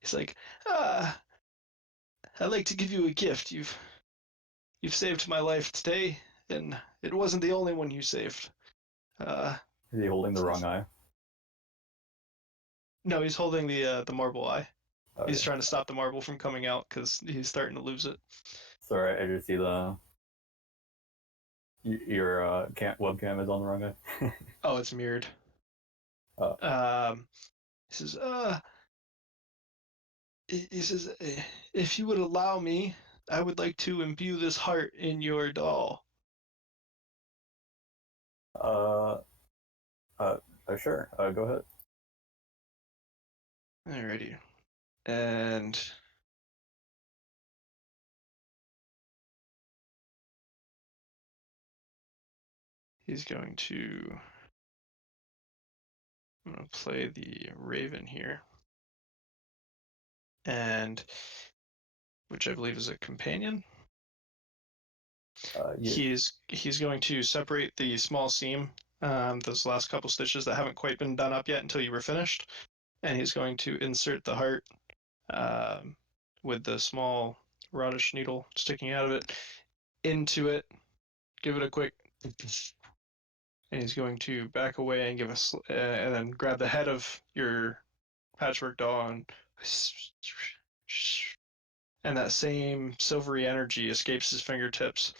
He's like, "I'd like to give you a gift. You've saved my life today, and it wasn't the only one you saved." Is he holding the wrong eye? No, he's holding the marble eye. Oh, He's yeah. trying to stop the marble from coming out because he's starting to lose it. Sorry, I just see your webcam is on the wrong eye. Oh, it's mirrored. Oh. He says, if you would allow me, I would like to imbue this heart in your doll." Sure. Go ahead. Alrighty. And he's going to. I'm going to play the Raven here. And which I believe is a companion. Yeah. He's going to separate the small seam, those last couple stitches that haven't quite been done up yet until you were finished, and he's going to insert the heart with the small radish needle sticking out of it into it, give it a quick, and he's going to back away and and then grab the head of your patchwork doll and that same silvery energy escapes his fingertips,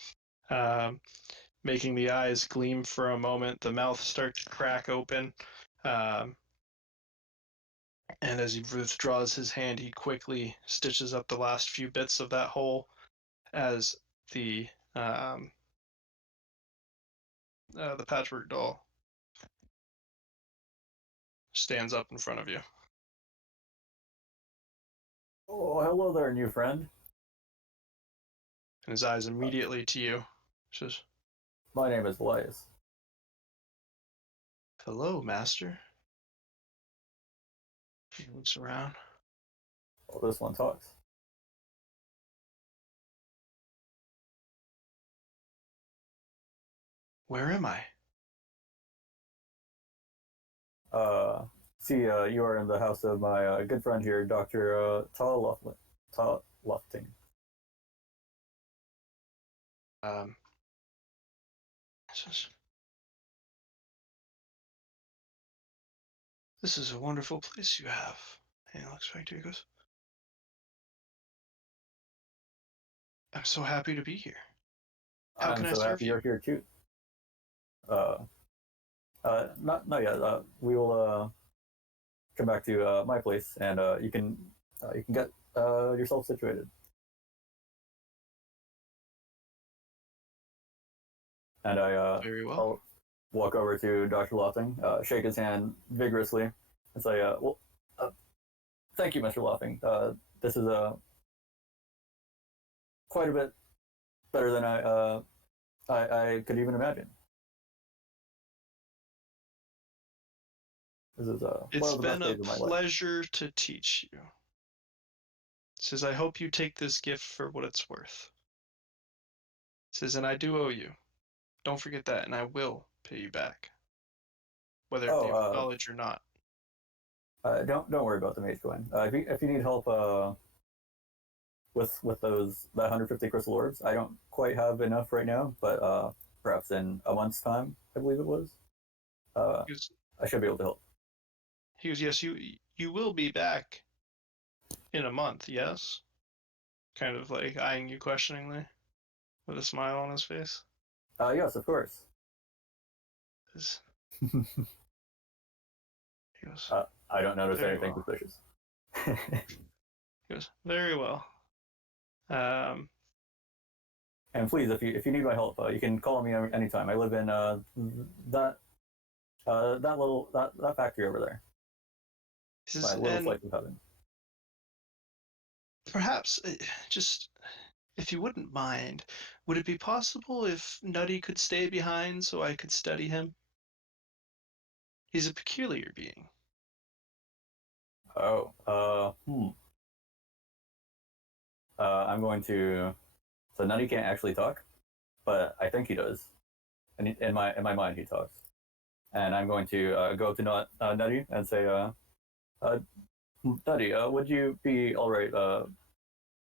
making the eyes gleam for a moment. The mouth starts to crack open, and as he withdraws his hand, he quickly stitches up the last few bits of that hole as the patchwork doll stands up in front of you. Oh, hello there, new friend. And his eyes immediately to you. He says, My name is Elias. "Hello, master." He looks around. Well, this one talks. "Where am I?" You are in the house of my good friend here, Dr. Lofting. Says, "This is a wonderful place you have." And he looks back to you and goes, "I'm so happy to be here. How can I'm I so serve happy you?" you're here too. Not yet. We will come back to my place, and you can get yourself situated. And Very well. I'll walk over to Dr. Lofting, shake his hand vigorously, and say, "Well, thank you, Mr. Lofting. This is quite a bit better than I could even imagine. This is one It's of the best been a days of my life." pleasure to teach you. Says, I hope you take this gift for what it's worth. Says, and I do owe you. Don't forget that, and I will pay you back, whether it be with Oh, knowledge or not. don't worry about the mage coin. If you need help with those that 150 crystal orbs, I don't quite have enough right now, but perhaps in a month's time, I believe it was, He goes, I should be able to help. yes, you will be back in a month, yes? Kind of like eyeing you questioningly, with a smile on his face. Yes, of course. Says- He goes, I don't notice very anything well. suspicious. He goes, very well. And please, if you need my help, you can call me anytime. I live in that that factory over there. He My says, little and slice of heaven. perhaps, just if you wouldn't mind, would it be possible if Nutty could stay behind so I could study him? He's a peculiar being. Oh, I'm going to. So Nutty can't actually talk, but I think he does. And in my mind, he talks. And I'm going to go up to Nutty and say, Nutty, would you be all right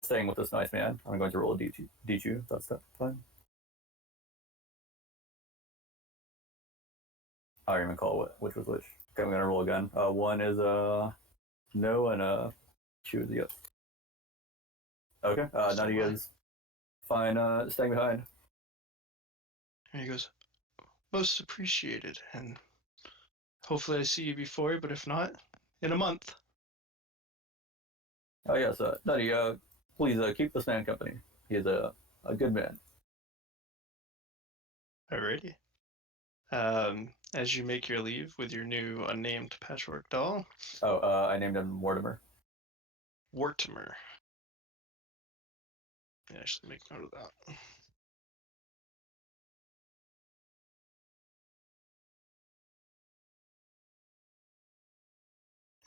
staying with this nice man? I'm going to roll a D2. That's that fine. I don't even recall which was which. Okay, I'm gonna roll again. One is no, and 2 is a yes. Okay, Nutty is fine staying behind. And he goes, most appreciated, and hopefully I see you before, but if not, in a month. Oh yes, Nutty, please keep this man company. He is a good man. Alrighty. As you make your leave with your new unnamed patchwork doll, Oh, I named him Mortimer. Wartimer. Let me actually make note of that.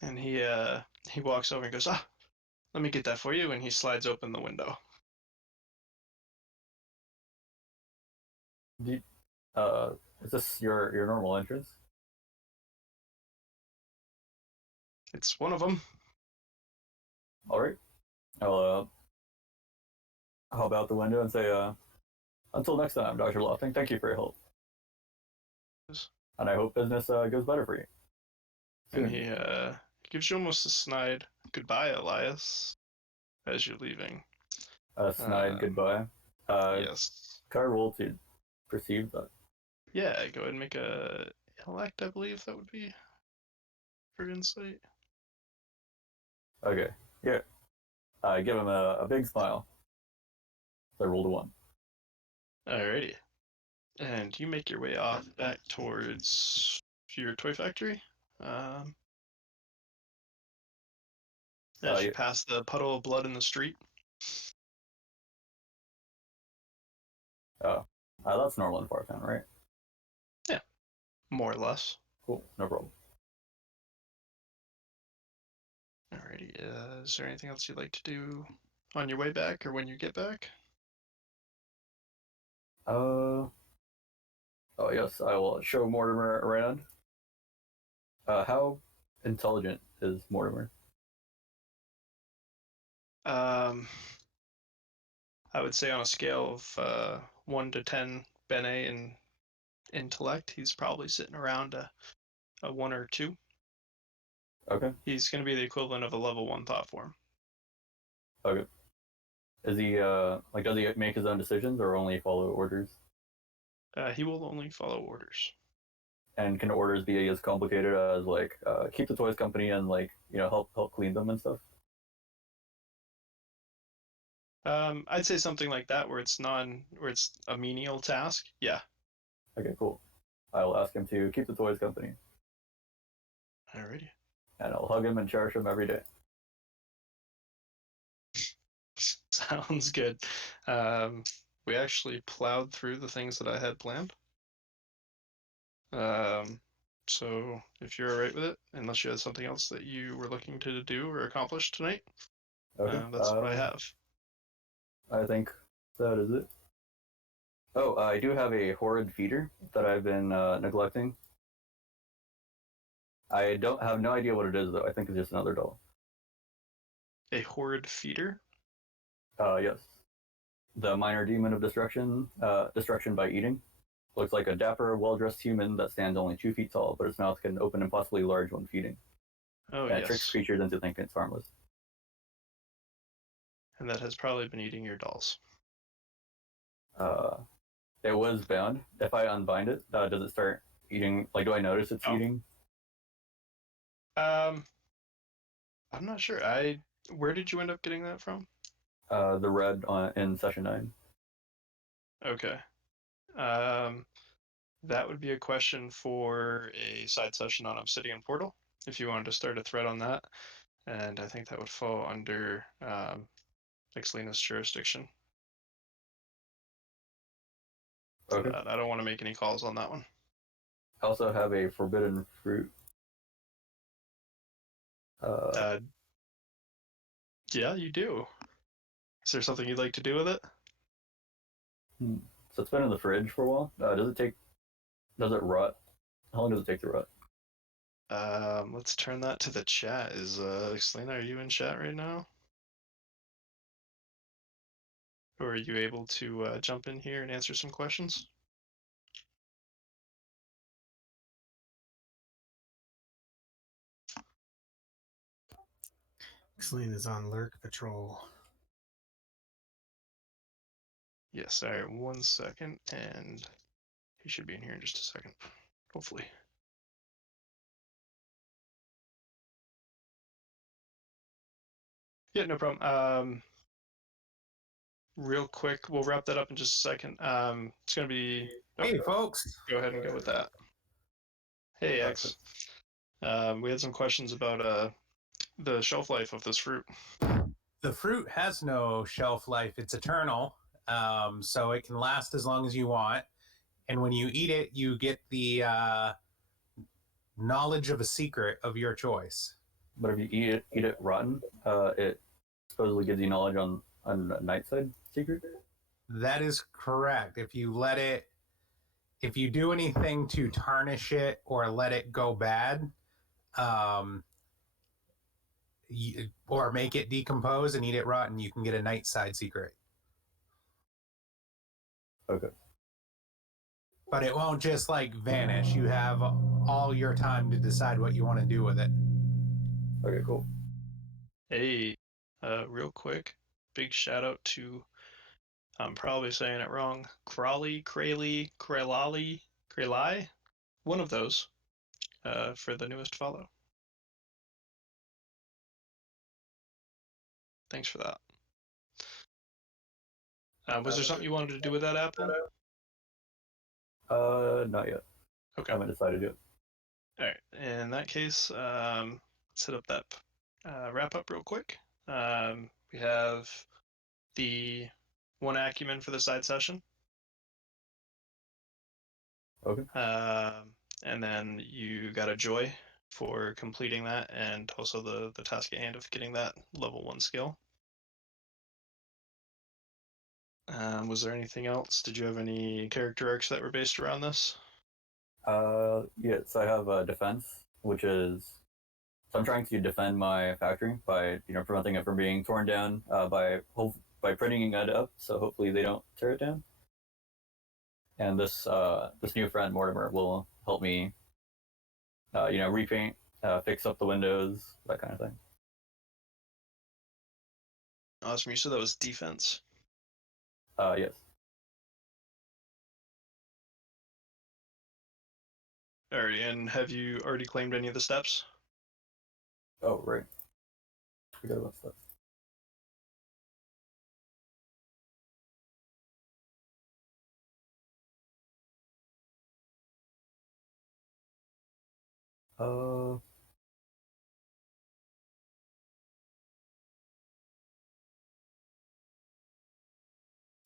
And he walks over and goes, let me get that for you, and he slides open the window. Is this your normal entrance? It's one of them. All right. I'll hop out the window and say, until next time, Dr. Lofting, thank you for your help. And I hope business goes better for you. And Soon. he gives you almost a snide goodbye, Elias, as you're leaving. Snide goodbye. Yes. Can I roll to perceive that? Yeah, go ahead and make a intellect, I believe that would be for insight. Okay. Yeah. I give him a big smile. So I rolled a 1. Alrighty. And you make your way off back towards your toy factory. As you Yeah. pass the puddle of blood in the street. Oh, that's normal in Fartown, right? Yeah, more or less. Cool. No problem. Alrighty. Is there anything else you'd like to do on your way back or when you get back? Oh yes, I will show Mortimer around. How intelligent is Mortimer? I would say on a scale of 1 to 10 Bene in intellect, he's probably sitting around a 1 or 2. Okay. He's going to be the equivalent of a level 1 thought form. Okay. Is he like does he make his own decisions or only follow orders? He will only follow orders. And can orders be as complicated as like keep the toys company and like help clean them and stuff? I'd say something like that where it's a menial task. Yeah. Okay, cool. I'll ask him to keep the toys company, Alrighty. and I'll hug him and cherish him every day. Sounds good. We actually plowed through the things that I had planned. So if you're alright with it, unless you had something else that you were looking to do or accomplish tonight, Okay. that's what I have. I think that is it. Oh, I do have a horrid feeder that I've been neglecting. I don't have no idea what it is though. I think it's just another doll. A horrid feeder? Yes. The minor demon of destruction, destruction by eating. Looks like a dapper, well-dressed human that stands only 2 feet tall, but its mouth can open impossibly large when feeding. Oh, And it yes. tricks creatures into thinking it's harmless. And that has probably been eating your dolls. It was bound. If I unbind it, does it start eating? Like, do I notice it's eating? I'm not sure. Where did you end up getting that from? The red in session 9. Okay. That would be a question for a side session on Obsidian Portal, if you wanted to start a thread on that. And I think that would fall under Ixalina's jurisdiction. Okay. I don't want to make any calls on that one. I also have a forbidden fruit. Yeah, you do. Is there something you'd like to do with it? So it's been in the fridge for a while. Does it rot? How long does it take to rot? Let's turn that to the chat. Is Ixalina, are you in chat right now? Or are you able to jump in here and answer some questions? Celine is on lurk patrol. Yes, all right, 1 second, and he should be in here in just a second, hopefully. Yeah, no problem. Real quick, we'll wrap that up in just a second. It's gonna be. Hey, folks. Go ahead and go with that. Hey, X. We had some questions about the shelf life of this fruit. The fruit has no shelf life. It's eternal. So it can last as long as you want. And when you eat it, you get the knowledge of a secret of your choice. But if you eat it rotten, it supposedly gives you knowledge on a night side secret. That is correct. If you do anything to tarnish it or let it go bad, or make it decompose and eat it rotten, you can get a night side secret. Okay. But it won't just like vanish. You have all your time to decide what you want to do with it. Okay, cool. Hey, real quick, big shout out to, I'm probably saying it wrong, Kralali, one of those, for the newest follow. Thanks for that. Was there something you wanted to do with that apple? Not yet. Okay. I haven't decided yet. All right. In that case, let's hit up that wrap up real quick. We have the 1 acumen for the side session. Okay. And then you got a joy for completing that, and also the task at hand of getting that level 1 skill. Was there anything else? Did you have any character arcs that were based around this? Yes, I have defense, which is so I'm trying to defend my factory by preventing it from being torn down by printing it up. So hopefully they don't tear it down. And this new friend Mortimer will help me, repaint, fix up the windows, that kind of thing. Awesome. You said that was defense. Yes. Alrighty, and have you already claimed any of the steps? Oh, right. Forgot about stuff. Uh,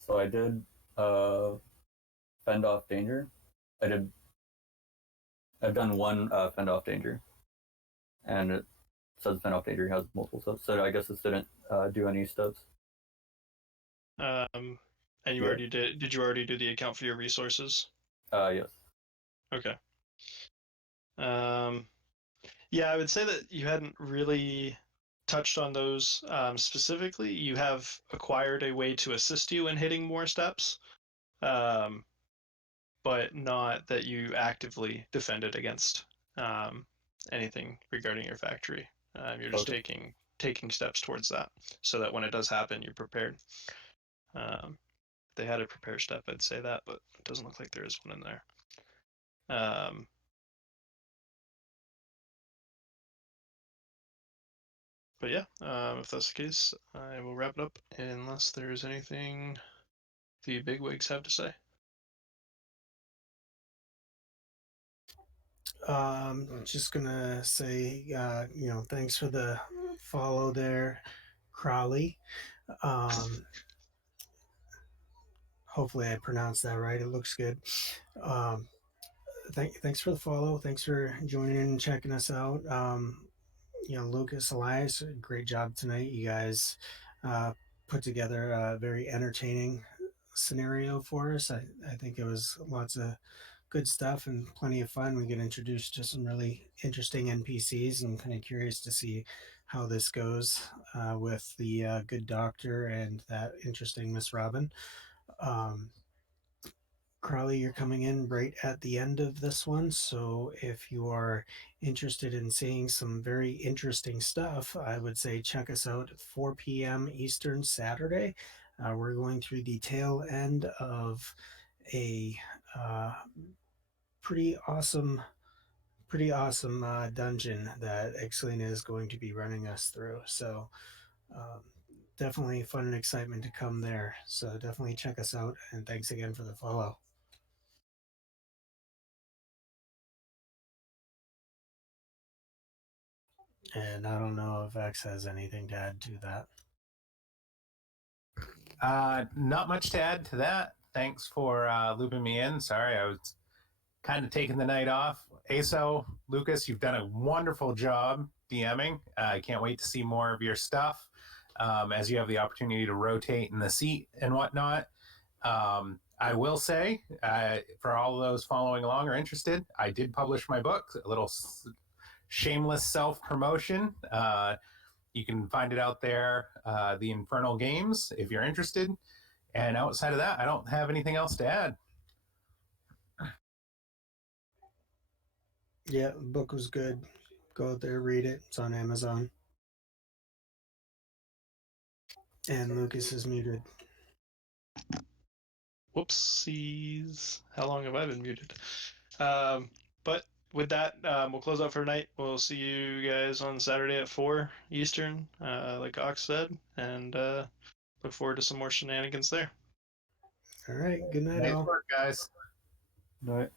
so I did fend off danger. I've done one fend off danger, and it says fend off danger has multiple steps. So I guess this didn't do any steps. And you Yeah. already did. Did you already do the account for your resources? Yes. Okay. Yeah, I would say that you hadn't really touched on those specifically. You have acquired a way to assist you in hitting more steps, um, but not that you actively defended against anything regarding your factory. You're just Okay. taking steps towards that, so that when it does happen, you're prepared. If they had a prepare step, I'd say that, but it doesn't look like there is one in there. But yeah, if that's the case, I will wrap it up unless there's anything the bigwigs have to say. Just gonna say, thanks for the follow there, Crowley. Um, hopefully I pronounced that right. It looks good. Um, thanks for the follow. Thanks for joining in and checking us out. Lucas, Elias, great job tonight. You guys put together a very entertaining scenario for us. I think it was lots of good stuff and plenty of fun. We get introduced to some really interesting NPCs, and kind of curious to see how this goes with the good doctor and that interesting Miss Robin. Um, Crowley, you're coming in right at the end of this one. So if you are interested in seeing some very interesting stuff, I would say check us out at 4 p.m. Eastern Saturday. We're going through the tail end of a uh, pretty awesome dungeon that Excelina is going to be running us through. So um, definitely fun and excitement to come there. So definitely check us out. And thanks again for the follow. And I don't know if X has anything to add to that. Not much to add to that. Thanks for looping me in. Sorry, I was kind of taking the night off. ASO, Lucas, you've done a wonderful job DMing. I can't wait to see more of your stuff as you have the opportunity to rotate in the seat and whatnot. I will say, for all of those following along or interested, I did publish my book, a little shameless self-promotion. You can find it out there, The Infernal Games, if you're interested. And outside of that, I don't have anything else to add. Yeah, the book was good. Go out there, read it. It's on Amazon. And Lucas is muted. Whoopsies. How long have I been muted? But with that, we'll close out for tonight. We'll see you guys on Saturday at 4 Eastern, like Ox said, and look forward to some more shenanigans there. All right. Good night, Nice all. work, guys. All right.